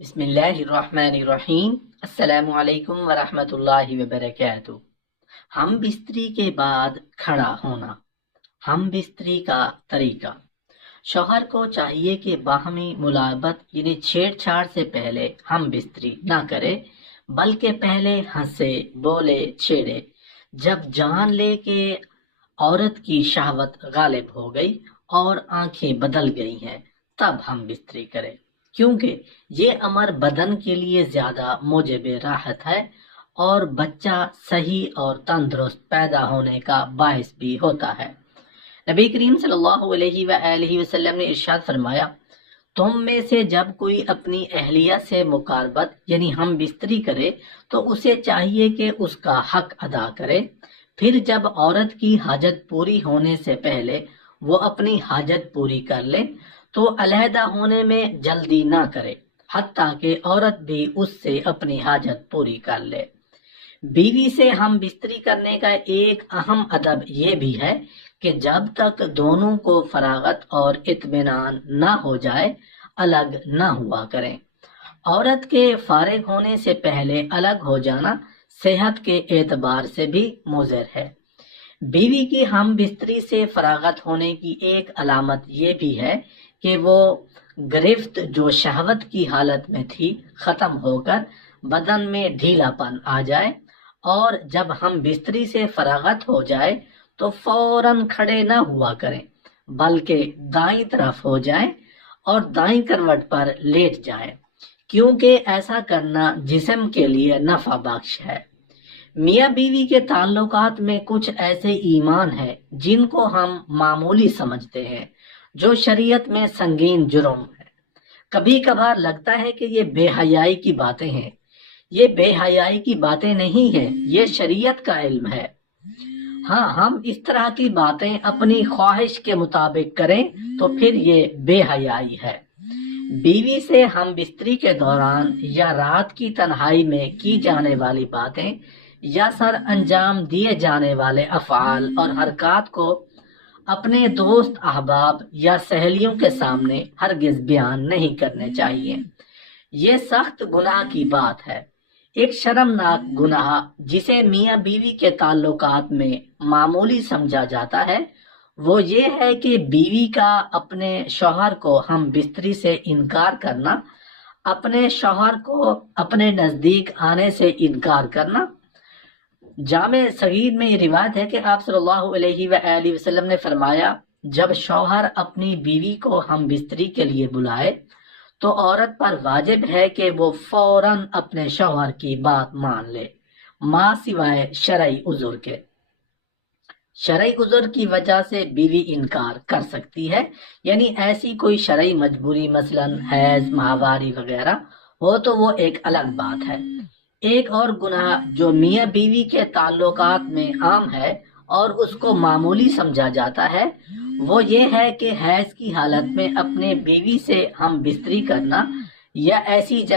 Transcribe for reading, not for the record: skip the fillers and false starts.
بسم اللہ الرحمن الرحیم۔ السلام علیکم ورحمۃ اللہ وبرکاتہ۔ ہم بستری کے بعد کھڑا ہونا۔ ہم بستری کا طریقہ: شوہر کو چاہیے کہ باہمی ملاقات یعنی چھیڑ چھاڑ سے پہلے ہم بستری نہ کرے، بلکہ پہلے ہنسے، بولے، چھیڑے۔ جب جان لے کہ عورت کی شہوت غالب ہو گئی اور آنکھیں بدل گئی ہیں، تب ہم بستری کرے، کیونکہ یہ امر بدن کے لیے زیادہ موجب راحت ہے اور بچہ صحیح اور تندرست پیدا ہونے کا باعث بھی ہوتا ہے۔ نبی کریم صلی اللہ علیہ وآلہ وسلم نے ارشاد فرمایا، تم میں سے جب کوئی اپنی اہلیہ سے مقاربت یعنی ہم بستری کرے تو اسے چاہیے کہ اس کا حق ادا کرے، پھر جب عورت کی حاجت پوری ہونے سے پہلے وہ اپنی حاجت پوری کر لے تو علیحدہ ہونے میں جلدی نہ کرے، حتیٰ کہ عورت بھی اس سے اپنی حاجت پوری کر لے۔ بیوی سے ہم بستری کرنے کا ایک اہم ادب یہ بھی ہے کہ جب تک دونوں کو فراغت اور اطمینان نہ ہو جائے الگ نہ ہوا کریں۔ عورت کے فارغ ہونے سے پہلے الگ ہو جانا صحت کے اعتبار سے بھی مضر ہے۔ بیوی کی ہم بستری سے فراغت ہونے کی ایک علامت یہ بھی ہے کہ وہ گرفت جو شہوت کی حالت میں تھی ختم ہو کر بدن میں ڈھیلا پن آ جائے، اور جب ہم بستری سے فراغت ہو جائے تو فوراً کھڑے نہ ہوا کریں، بلکہ دائیں طرف ہو جائیں اور دائیں کروٹ پر لیٹ جائیں، کیونکہ ایسا کرنا جسم کے لیے نفع بخش ہے۔ میاں بیوی کے تعلقات میں کچھ ایسے ایمان ہیں جن کو ہم معمولی سمجھتے ہیں، جو شریعت میں سنگین جرم ہے۔ کبھی کبھار لگتا ہے کہ یہ بے حیائی کی باتیں ہیں۔ یہ بے حیائی کی باتیں نہیں ہیں، یہ شریعت کا علم ہے۔ ہاں، ہم اس طرح کی باتیں اپنی خواہش کے مطابق کریں تو پھر یہ بے حیائی ہے۔ بیوی سے ہم بستری کے دوران یا رات کی تنہائی میں کی جانے والی باتیں یا سر انجام دیے جانے والے افعال اور حرکات کو اپنے دوست، احباب یا سہیلیوں کے سامنے ہرگز بیان نہیں کرنے چاہیے۔ یہ سخت گناہ کی بات ہے۔ ایک شرمناک گناہ جسے میاں بیوی کے تعلقات میں معمولی سمجھا جاتا ہے وہ یہ ہے کہ بیوی کا اپنے شوہر کو ہم بستری سے انکار کرنا، اپنے شوہر کو اپنے نزدیک آنے سے انکار کرنا۔ جامع صغیر میں یہ روایت ہے کہ آپ صلی اللہ علیہ وآلہ وسلم نے فرمایا، جب شوہر اپنی بیوی کو ہم بستری کے لیے بلائے تو عورت پر واجب ہے کہ وہ فوراً اپنے شوہر کی بات مان لے، ماں سوائے شرعی عذر کے۔ شرعی عذر کی وجہ سے بیوی انکار کر سکتی ہے، یعنی ایسی کوئی شرعی مجبوری مثلاً حیض، ماہواری وغیرہ ہو تو وہ ایک الگ بات ہے۔ ایک اور گناہ جو میاں بیوی کے تعلقات میں عام ہے اور اس کو معمولی سمجھا جاتا ہے وہ یہ ہے کہ حیض کی حالت میں اپنے بیوی سے ہم بستری کرنا یا ایسی جگہ